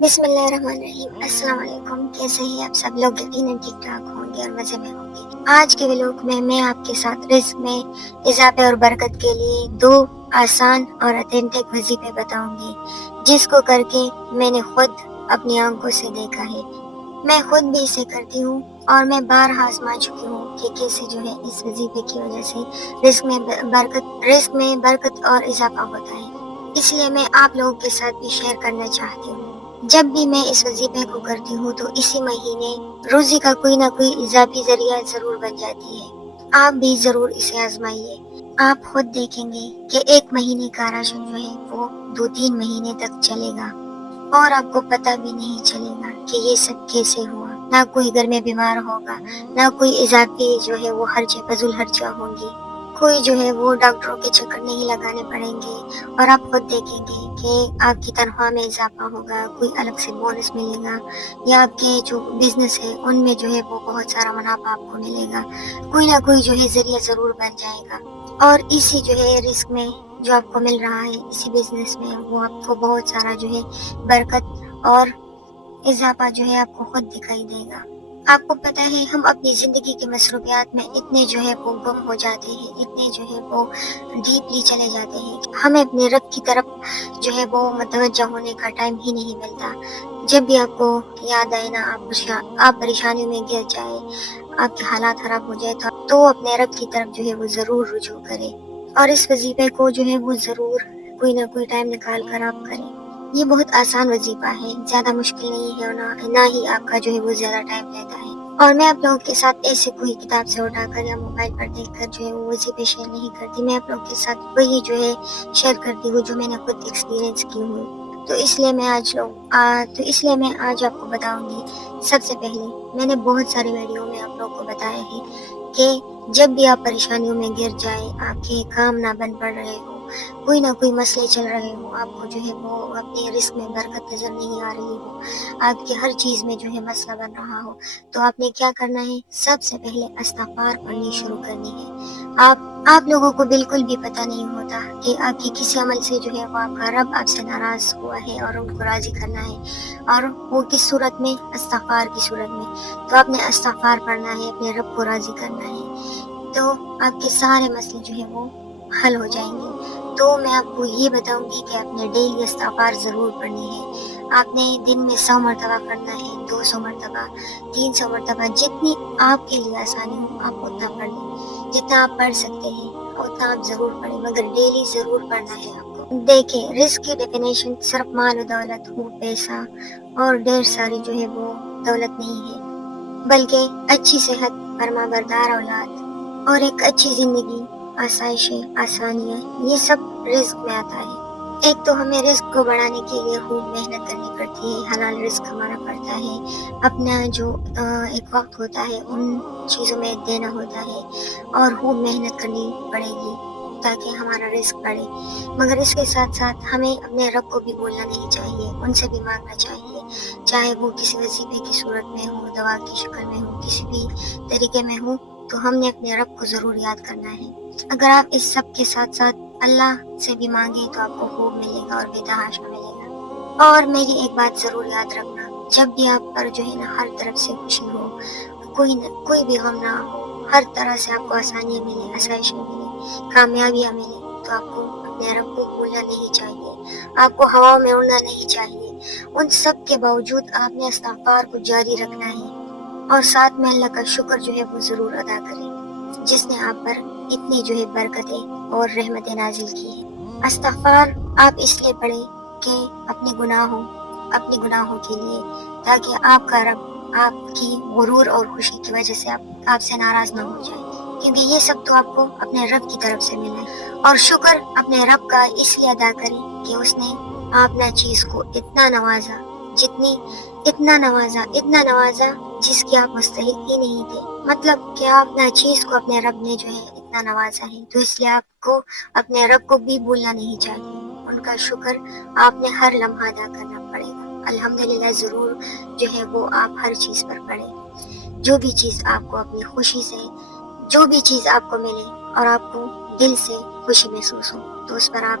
بسم اللہ الرحمن الرحیم۔ السلام علیکم، کیسے ہیں آپ سب لوگ؟ یقیناً ٹھیک ٹھاک ہوں گے اور مزے میں ہوں گے۔ آج کے ویلوگ میں آپ کے ساتھ رزق میں اضافے اور برکت کے لیے 2 آسان اور اتھینٹک وظیفے بتاؤں گی، جس کو کر کے میں نے خود اپنی آنکھوں سے دیکھا ہے۔ میں خود بھی اسے کرتی ہوں اور میں بارہا آزما چکی ہوں کہ کیسے اس وظیفے کی وجہ سے رزق میں برکت اور اضافہ ہوتا ہے۔ اس لیے میں آپ لوگوں کے ساتھ بھی شیئر کرنا چاہتی ہوں۔ جب بھی میں اس وظیفے کو کرتی ہوں تو اسی مہینے روزی کا کوئی نہ کوئی اضافی ذریعہ ضرور بن جاتی ہے۔ آپ بھی ضرور اسے آزمائیے۔ آپ خود دیکھیں گے کہ 1 مہینے کا راشن وہ 2-3 مہینے تک چلے گا اور آپ کو پتہ بھی نہیں چلے گا کہ یہ سب کیسے ہوا۔ نہ کوئی گھر میں بیمار ہوگا، نہ کوئی اضافی وہ خرچے فضول خرچہ ہوں گی، کوئی وہ ڈاکٹروں کے چکر نہیں لگانے پڑیں گے، اور آپ خود دیکھیں گے کہ آپ کی تنخواہ میں اضافہ ہوگا، کوئی الگ سے بونس ملے گا، یا آپ کے جو بزنس ہے ان میں وہ بہت سارا منافع آپ کو ملے گا۔ کوئی نہ کوئی ذریعہ ضرور بن جائے گا، اور اسی رزق میں جو آپ کو مل رہا ہے، اسی بزنس میں وہ آپ کو بہت سارا برکت اور اضافہ آپ کو خود دکھائی دے گا۔ آپ کو پتہ ہے ہم اپنی زندگی کی مصروفیات میں اتنے وہ گم ہو جاتے ہیں، اتنے وہ ڈیپلی چلے جاتے ہیں کہ ہمیں اپنے رب کی طرف وہ متوجہ ہونے کا ٹائم ہی نہیں ملتا۔ جب بھی آپ کو یاد آئے نا، آپ پریشانیوں میں گر جائے، آپ کے حالات خراب ہو جائے، تو اپنے رب کی طرف وہ ضرور رجوع کرے، اور اس وظیفے کو وہ ضرور کوئی نہ کوئی ٹائم نکال کر آپ کریں۔ یہ بہت آسان وظیفہ ہے، زیادہ مشکل نہیں ہے، اور نہ ہی آپ کا وہ زیادہ ٹائم لیتا ہے۔ اور میں آپ لوگوں کے ساتھ ایسے کوئی کتاب سے اٹھا کر یا موبائل پر دیکھ کر وہ وظیفے شیئر نہیں کرتی۔ میں آپ لوگوں کے ساتھ وہی شیئر کرتی ہوں جو میں نے خود ایکسپیرینس کی ہوں۔ تو اس لیے میں آج آپ کو بتاؤں گی۔ سب سے پہلے میں نے بہت سارے ویڈیو میں آپ لوگوں کو بتایا ہے کہ جب بھی آپ پریشانیوں میں گر جائے، آپ کے کام نہ بن پڑ رہے ہو، کوئی نہ کوئی مسئلے چل رہے ہو، آپ کو وہ اپنے رزق میں برکت نظر نہیں آ رہی ہو، آپ کی ہر چیز میں مسئلہ بن رہا ہو، تو آپ نے کیا کرنا ہے؟ سب سے پہلے استغفار پڑھنی شروع کرنی ہے۔ آپ لوگوں کو بالکل بھی پتہ نہیں ہوتا کہ آپ کی کسی عمل سے وہ آپ کا رب آپ سے ناراض ہوا ہے اور ان کو راضی کرنا ہے، اور وہ کس صورت میں؟ استغفار کی صورت میں۔ تو آپ نے استغفار پڑھنا ہے، اپنے رب کو راضی کرنا ہے، تو آپ کے سارے مسئلے وہ حل ہو جائیں گے۔ تو میں آپ کو یہ بتاؤں گی کہ آپ نے ڈیلی استغفار ضرور پڑھنی ہے۔ آپ نے دن میں 100 مرتبہ پڑھنا ہے، 200 مرتبہ، 300 مرتبہ، جتنی آپ کے لیے آسانی ہو آپ اتنا پڑھ لیں۔ جتنا آپ پڑھ سکتے ہیں اتنا آپ ضرور پڑھیں، مگر ڈیلی ضرور پڑھنا ہے آپ کو۔ دیکھیں، رزق کی ڈیفینیشن صرف مال و دولت ہو، پیسہ اور ڈھیر ساری وہ دولت نہیں ہے، بلکہ اچھی صحت، فرما بردار اولاد اور ایک اچھی زندگی، آسائشیں، آسانیاں، یہ سب رزق میں آتا ہے۔ ایک تو ہمیں رزق کو بڑھانے کے لیے خوب محنت کرنی پڑتی ہے، حلال رزق ہمارا پڑتا ہے، اپنا ایک وقت ہوتا ہے ان چیزوں میں دینا ہوتا ہے، اور خوب محنت کرنی پڑے گی تاکہ ہمارا رزق بڑھے۔ مگر اس کے ساتھ ساتھ ہمیں اپنے رب کو بھی بھولنا نہیں چاہیے، ان سے بھی مانگنا چاہیے، چاہے وہ کسی وظیفے کی صورت میں ہو، دعا کی شکل میں ہو، کسی بھی طریقے میں ہو، تو ہم نے اپنے رب کو ضرور یاد کرنا ہے۔ اگر آپ اس سب کے ساتھ ساتھ اللہ سے بھی مانگیں تو آپ کو خوب ملے گا اور بے تحاشا ملے گا۔ اور میری ایک بات ضرور یاد رکھنا، جب بھی آپ پر ہر طرف سے خوشی ہو، کوئی بھی غم نہ ہو، ہر طرح سے آپ کو آسانیاں ملیں، آسائشیں ملیں، کامیابیاں ملیں، تو آپ کو اپنے رب کو بھولنا نہیں چاہیے، آپ کو ہواؤں میں اڑنا نہیں چاہیے۔ ان سب کے باوجود آپ نے استغفار کو جاری رکھنا ہے، اور ساتھ میں اللہ کا شکر وہ ضرور ادا کریں، جس نے آپ پر اتنی برکتیں اور رحمتیں نازل کی ہیں۔ استغفار آپ اس لیے پڑھیں کہ اپنے گناہوں کے لیے، تاکہ آپ کا رب آپ کی غرور اور خوشی کی وجہ سے آپ سے ناراض نہ ہو جائے، کیونکہ یہ سب تو آپ کو اپنے رب کی طرف سے ملا ہے۔ اور شکر اپنے رب کا اس لیے ادا کریں کہ اس نے آپ ناچیز کو اتنا نوازا جس کی آپ مستحق ہی نہیں تھے۔ مطلب کہ آپ ناچیز کو اپنے رب نے اتنا نوازا ہے، تو اس لیے آپ کو اپنے رب کو بھی بھولنا نہیں چاہیے۔ ان کا شکر آپ نے ہر لمحہ ادا کرنا پڑے گا۔ الحمدللہ ضرور وہ آپ ہر چیز پر پڑھیں۔ جو بھی چیز آپ کو اپنی خوشی سے، جو بھی چیز آپ کو ملے اور آپ کو دل سے خوشی محسوس ہو، تو اس پر آپ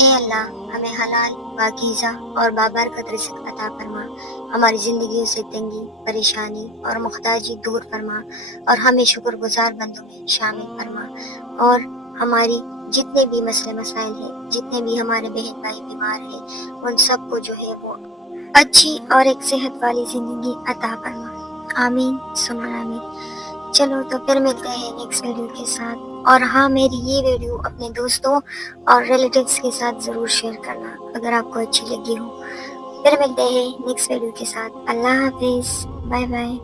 اے اللہ ہمیں حلال پاکیزہ اور بابرکت رزق عطا فرما، ہماری زندگیوں سے تنگی، پریشانی اور محتاجی دور فرما، اور ہمیں شکر گزار بندوں میں شامل فرما، اور ہماری جتنے بھی مسئلے مسائل ہیں، جتنے بھی ہمارے بہن بھائی بیمار ہیں، ان سب کو جو ہے وہ اچھی اور ایک صحت والی زندگی عطا فرما، آمین ثم آمین۔ چلو تو پھر ملتے ہیں نیکسٹ ویڈیو کے ساتھ، اور ہاں میری یہ ویڈیو اپنے دوستوں اور ریلیٹیوز کے ساتھ ضرور شیئر کرنا اگر آپ کو اچھی لگی ہو۔ پھر ملتے ہیں نیکسٹ ویڈیو کے ساتھ، اللہ حافظ، بائے بائے۔